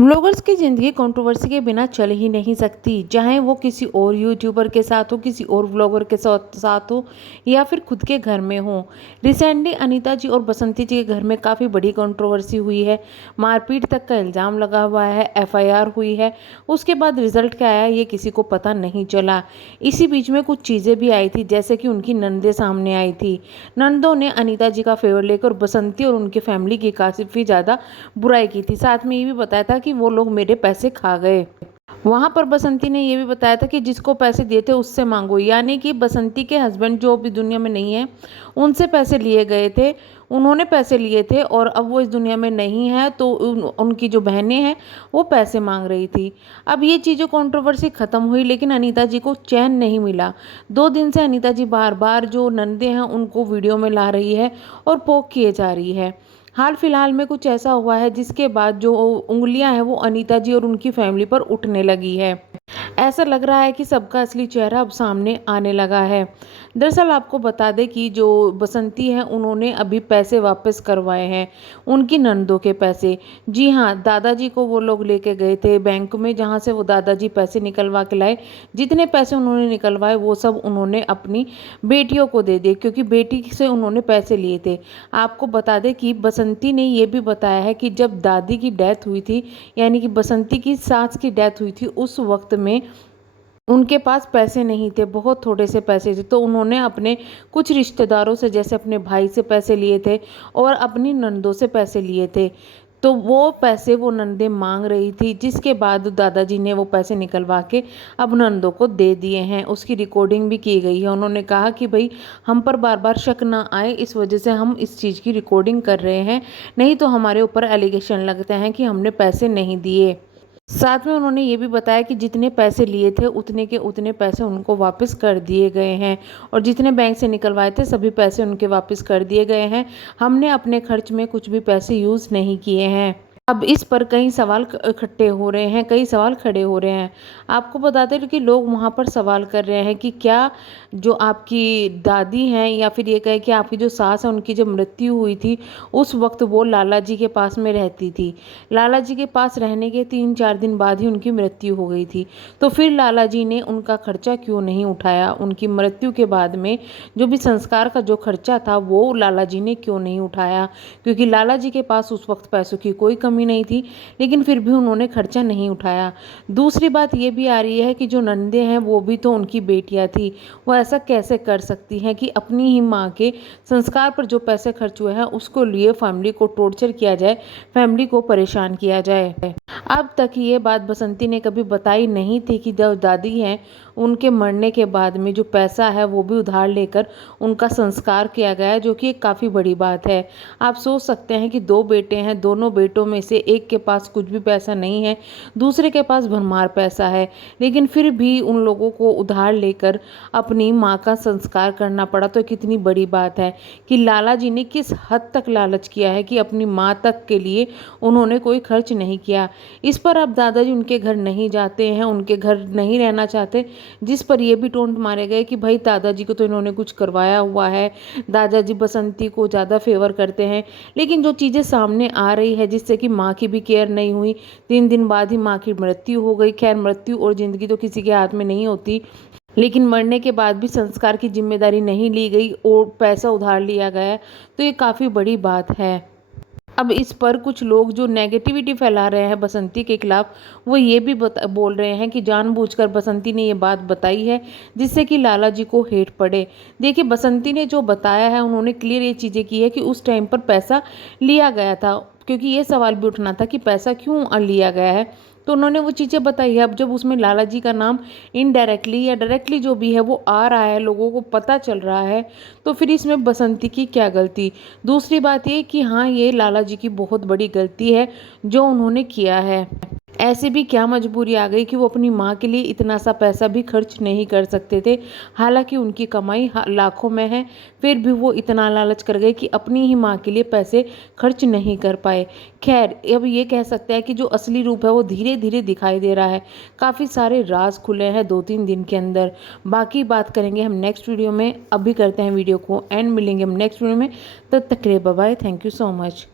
Vloggers की ज़िंदगी controversy के बिना चल ही नहीं सकती, चाहे वो किसी और यूट्यूबर के साथ हो, किसी और व्लॉगर के साथ हो या फिर खुद के घर में हो। रिसेंटली अनीता जी और बसंती जी के घर में काफ़ी बड़ी कंट्रोवर्सी हुई है। मारपीट तक का इल्ज़ाम लगा हुआ है, एफआईआर हुई है। उसके बाद रिजल्ट क्या आया ये किसी को पता नहीं चला। इसी बीच में कुछ चीज़ें भी आई थी, जैसे कि उनकी नंदे सामने आई थी। नंदों ने अनीता जी का फेवर लेकर बसंती और उनकी फैमिली की काफ़ी ज़्यादा बुराई की थी। साथ में ये भी बताया था कि वो लोग मेरे पैसे खा गए। वहां पर बसंती ने ये भी बताया था कि जिसको पैसे दिए थे उससे मांगो, यानी कि बसंती के हस्बैंड जो अभी दुनिया में नहीं है उनसे पैसे लिए गए थे। उन्होंने पैसे लिए थे और अब वो इस दुनिया में नहीं है, तो उनकी जो बहनें हैं वो पैसे मांग रही थी। अब ये चीज़ों कंट्रोवर्सी ख़त्म हुई, लेकिन अनीता जी को चैन नहीं मिला। 2 दिन से अनीता जी बार बार जो नंदे हैं उनको वीडियो में ला रही है और पोक किए जा रही है। हाल फिलहाल में कुछ ऐसा हुआ है जिसके बाद जो उंगलियां हैं वो अनीता जी और उनकी फैमिली पर उठने लगी है। ऐसा लग रहा है कि सबका असली चेहरा अब सामने आने लगा है। दरअसल आपको बता दें कि जो बसंती है उन्होंने अभी पैसे वापस करवाए हैं, उनकी नंदों के पैसे। जी हाँ, दादाजी को वो लोग लेके गए थे बैंक में, जहाँ से वो दादाजी पैसे निकलवा के लाए। जितने पैसे उन्होंने निकलवाए वो सब उन्होंने अपनी बेटियों को दे दिए, क्योंकि बेटी से उन्होंने पैसे लिए थे। आपको बता दें कि बसंती ने ये भी बताया है कि जब दादी की डेथ हुई थी, यानी कि बसंती की सास की डेथ हुई थी, उस वक्त में उनके पास पैसे नहीं थे, बहुत थोड़े से पैसे थे। तो उन्होंने अपने कुछ रिश्तेदारों से, जैसे अपने भाई से पैसे लिए थे और अपनी नंदों से पैसे लिए थे। तो वो पैसे वो नंदे मांग रही थी, जिसके बाद दादाजी ने वो पैसे निकलवा के अब नंदों को दे दिए हैं। उसकी रिकॉर्डिंग भी की गई है। उन्होंने कहा कि भाई हम पर बार बार शक ना आए, इस वजह से हम इस चीज़ की रिकॉर्डिंग कर रहे हैं, नहीं तो हमारे ऊपर एलिगेशन लगते हैं कि हमने पैसे नहीं दिए। साथ में उन्होंने ये भी बताया कि जितने पैसे लिए थे उतने के उतने पैसे उनको वापस कर दिए गए हैं, और जितने बैंक से निकलवाए थे सभी पैसे उनके वापस कर दिए गए हैं। हमने अपने खर्च में कुछ भी पैसे यूज़ नहीं किए हैं। अब इस पर कई सवाल इकट्ठे हो रहे हैं, कई सवाल खड़े हो रहे हैं। आपको बताते हैं कि लोग वहाँ पर सवाल कर रहे हैं कि क्या जो आपकी दादी हैं, या फिर ये कहे कि आपकी जो सास है, उनकी जब मृत्यु हुई थी उस वक्त वो लाला जी के पास में रहती थी। लाला जी के पास रहने के 3-4 दिन बाद ही उनकी मृत्यु हो गई थी। तो फिर लाला जी ने उनका खर्चा क्यों नहीं उठाया? उनकी मृत्यु के बाद में जो भी संस्कार का जो खर्चा था वो लाला जी ने क्यों नहीं उठाया? क्योंकि लाला जी के पास उस वक्त पैसों की कोई कमी नहीं थी, लेकिन फिर भी उन्होंने खर्चा नहीं उठाया। दूसरी बात ये भी आ रही है कि जो नंदे हैं वो भी तो उनकी बेटियां थी। वो ऐसा कैसे कर सकती हैं कि अपनी ही माँ के संस्कार पर जो पैसे खर्च हुए हैं उसको लिए फैमिली को टॉर्चर किया जाए, फैमिली को परेशान किया जाए। अब तक ये बात बसंती ने कभी बताई नहीं थी कि जो दादी हैं उनके मरने के बाद में जो पैसा है वो भी उधार लेकर उनका संस्कार किया गया है, जो कि एक काफ़ी बड़ी बात है। आप सोच सकते हैं कि 2 बेटे हैं, दोनों बेटों में से एक के पास कुछ भी पैसा नहीं है, दूसरे के पास भरमार पैसा है, लेकिन फिर भी उन लोगों को उधार लेकर अपनी माँ का संस्कार करना पड़ा। तो कितनी बड़ी बात है कि लाला जी ने किस हद तक लालच किया है कि अपनी माँ तक के लिए उन्होंने कोई खर्च नहीं किया। इस पर अब दादाजी उनके घर नहीं जाते हैं, उनके घर नहीं रहना चाहते, जिस पर ये भी टोंट मारे गए कि भाई दादाजी को तो इन्होंने कुछ करवाया हुआ है, दादाजी बसंती को ज़्यादा फेवर करते हैं। लेकिन जो चीज़ें सामने आ रही है, जिससे कि माँ की भी केयर नहीं हुई, 3 दिन बाद ही माँ की मृत्यु हो गई। खैर, मृत्यु और ज़िंदगी तो किसी के हाथ में नहीं होती, लेकिन मरने के बाद भी संस्कार की जिम्मेदारी नहीं ली गई और पैसा उधार लिया गया, तो ये काफ़ी बड़ी बात है। अब इस पर कुछ लोग जो नेगेटिविटी फैला रहे हैं बसंती के खिलाफ, वो ये भी बोल रहे हैं कि जानबूझकर बसंती ने ये बात बताई है जिससे कि लाला जी को हेट पड़े। देखिए, बसंती ने जो बताया है, उन्होंने क्लियर ये चीज़ें की है कि उस टाइम पर पैसा लिया गया था, क्योंकि ये सवाल भी उठना था कि पैसा क्यों लिया गया है। तो उन्होंने वो चीज़ें बताई है। अब जब उसमें लाला जी का नाम इनडायरेक्टली या डायरेक्टली जो भी है वो आ रहा है, लोगों को पता चल रहा है, तो फिर इसमें बसंती की क्या गलती? दूसरी बात ये कि हाँ, ये लाला जी की बहुत बड़ी गलती है जो उन्होंने किया है। ऐसे भी क्या मजबूरी आ गई कि वो अपनी माँ के लिए इतना सा पैसा भी खर्च नहीं कर सकते थे, हालांकि उनकी कमाई लाखों में है, फिर भी वो इतना लालच कर गए कि अपनी ही माँ के लिए पैसे खर्च नहीं कर पाए। खैर, अब ये कह सकते हैं कि जो असली रूप है वो धीरे धीरे दिखाई दे रहा है। काफ़ी सारे राज खुले हैं 2-3 दिन के अंदर। बाकी बात करेंगे हम नेक्स्ट वीडियो में। अभी करते हैं वीडियो को एंड, मिलेंगे हम नेक्स्ट वीडियो में। तब तक के लिए bye bye, thank you so much.